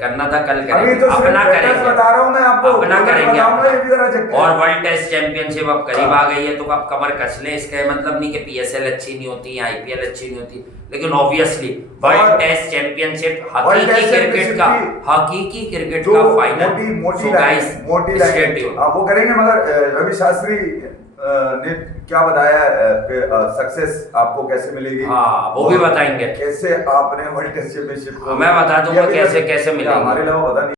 करना था, कल करेंगे, अभी तो अपना करेंगे, बता रहा हूं मैं आपको, अपना करेंगे अपना। और वर्ल्ड टेस्ट चैंपियनशिप अब करीब आ गई है तो आप कमर कस लें। इसका मतलब नहीं कि पीएसएल अच्छी नहीं होती, आईपीएल अच्छी नहीं होती, लेकिन ऑब्वियसली वर्ल्ड टेस्ट चैंपियनशिप हकीकी क्रिकेट का फाइनल मोटी वो करेंगे। मगर रवि शास्त्री ने क्या बताया सक्सेस आपको कैसे मिलेगी, हाँ वो भी बताएंगे। कैसे आपने वर्ल्ड टेस्ट चैंपियनशिप, मैं बता दूंगा कैसे कैसे मिलेगी, हमारे अलावा पता नहीं।